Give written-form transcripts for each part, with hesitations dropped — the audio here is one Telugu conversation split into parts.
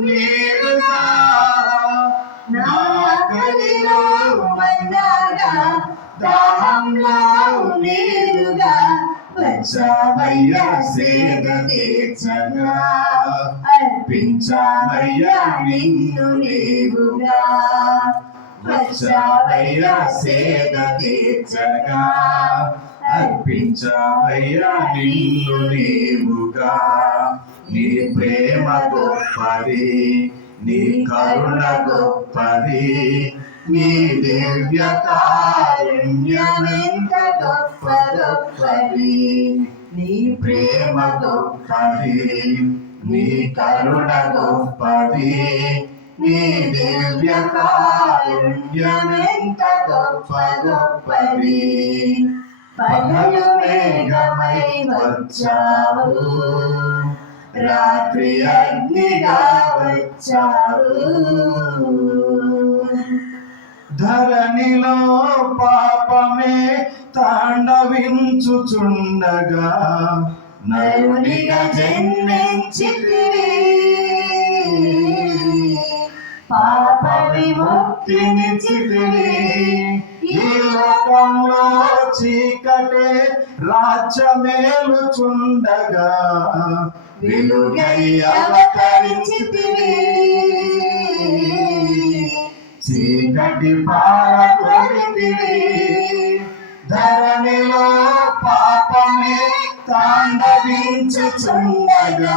నీరుగా నా ఆకలిలో మన్నాగా దాహంలో నీరుగా వచ్చావయ్యా సేద తీర్చగా అర్పించావయ్యా నిన్ను నీవుగా వచ్చావయ్యా సేద తీర్చగా అర్పించావయ్యా నిన్ను నీవుగా నీ ప్రేమ గొప్పది నీ కరుణ గొప్పది నీ దివ్య కారుణ్యమెంత గొప్ప గొప్పది నీ ప్రేమ గొప్పది నీ కరుణ గొప్పది నీ దివ్య కారుణ్యమెంత గొప్ప గొప్పది పగలు మేఘమై వచ్చావు రాత్రి అగ్నిగా వచ్చావు ధరణిలో పాపమే తాండవించుచుండగా నరునిగా జన్మించితివి పాప విముక్తినిచ్చితివి ఈ లోకంలో చీకటే రాజ్యమేలుచుండగా వెలుగై అవతరించితివి చీకటి పారగొడితివి ధరణిలో పాపమే తాండవించుచుండగా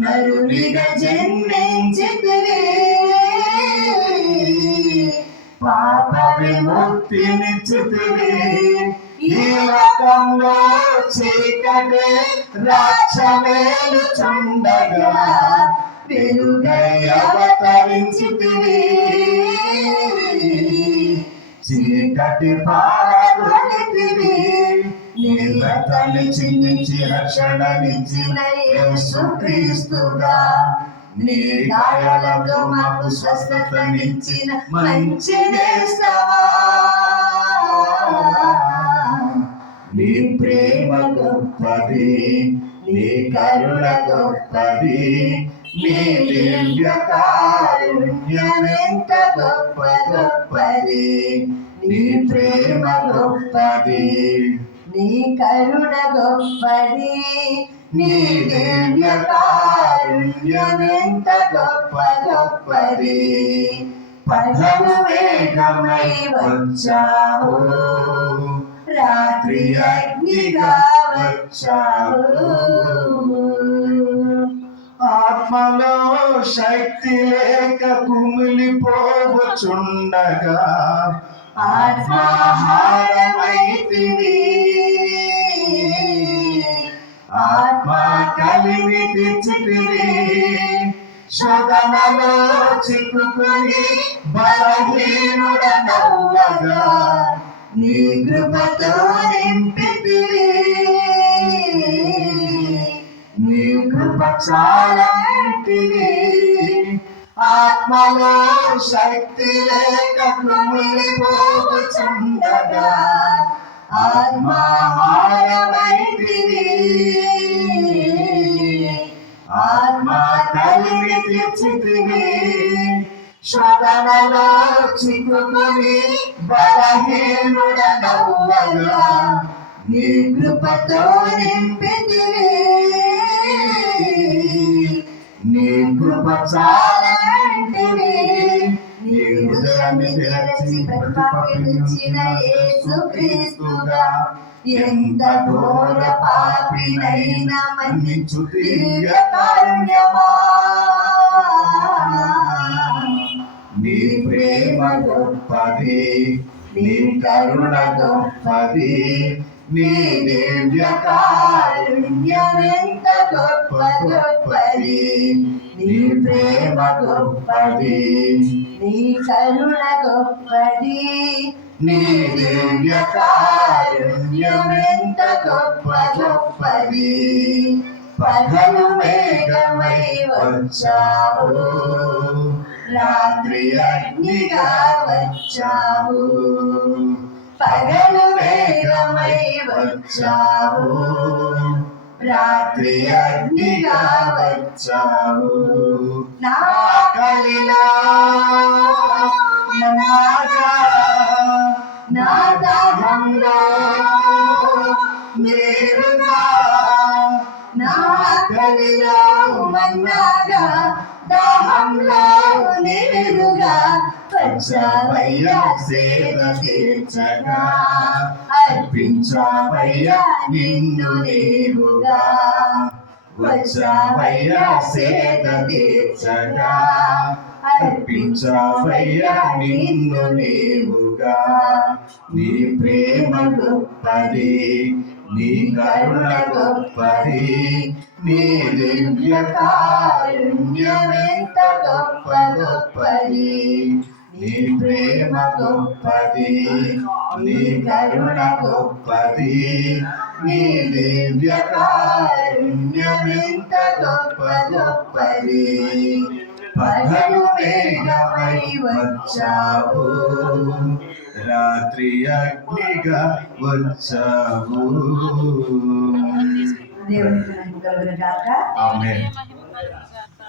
నరునిగా జన్మించితివి పాప విముక్తినిచ్చితివి ఈ లోకంలో చీకటే రాజ్యమేలుచుండగా వెలుగై అవతరించితివి చీకటి పారగొడితివి నిర్లతల్ని చిందించి రక్షణనిచ్చిన యేసుక్రీస్తుగా నీ గాయాలతో మాకు స్వస్థతనిచ్చిన మంచి నేస్తవా నీ ప్రేమ గొప్పది నీ కరుణ గొప్పది నీ దివ్య కారుణ్యమెంత గొప్ప గొప్పది నీ ప్రేమ గొప్పది నీ కరుణ గొప్పది నీ దివ్య కారుణ్యమెంత గొప్ప గొప్పది పగలు మేఘమై వచ్చావు రాత్రి అగ్నిగా వచ్చావు ఆత్మలో శక్తి లేక కుమిలిపోవచుండగా ఆత్మాహారమైతివి ఆత్మ కలిమి తెచ్చితివి శోధనలో చిక్కుకొని బలహీనుడనవ్వగా నీ కృపతో నింపితివి నీ కృప చాలంటివి ఆత్మలో శక్తి లేక కుమిలిపోవచుండగా ఆత్మాహారమైతివి ఆత్మ కలిమి తెచ్చితివి శోధనలో చిక్కుకొని బలహీనుడనవ్వగా నీ కృపతో నింపితివి నీ కృప చాలంటివి నీ హృదయాన్ని తెరచి ప్రతిపాదించిన యేసుక్రీస్తుగా ఎంత ఘోర పాపినైనా మన్నించు దివ్య కారుణ్యమా నీ ప్రేమ గొప్పది నీ కరుణ గొప్పది నీ దివ్య కారుణ్యమెంత గొప్ప గొప్పది నీ ప్రేమ గొప్పది నీ కరుణ గొప్పది నీ దివ్య కారుణ్యమెంత గొప్ప గొప్పది పగలు మేఘమై వచ్చావు రాత్రి అగ్నిగా వచ్చావు పగలు మేఘమై వచ్చావు రాత్రి అగ్నిగా వచ్చావు. నా కలిలో మన్నాగా, నా దాహంలో నేరుగా, నా కలిలో మన్నాగా, దాహంలో నేరుగా వచ్చావయ్యా సేవ తీర్చగా, అర్పించావయ్యా నిన్ను నీవుగా. వచ్చావయ్యా సేవ తీర్చగా, అర్పించావయ్యా నిన్ను నీవుగా. నీ ప్రేమ గొప్పది, నీ కరుణ గొప్పది, నీ దివ్య కారుణ్యమెంత గొప్ప గొప్పది. నీ ప్రేమ గొప్పది, నీ కరుణ గొప్పది, నీ దివ్య కారుణ్యమెంత గొప్ప గొప్పది. పగలు మేఘమై వచ్చావు, రాత్రి అగ్నిగా వచ్చావు. దేవునికి మహిమ కలుగును గాక. ఆమేన్.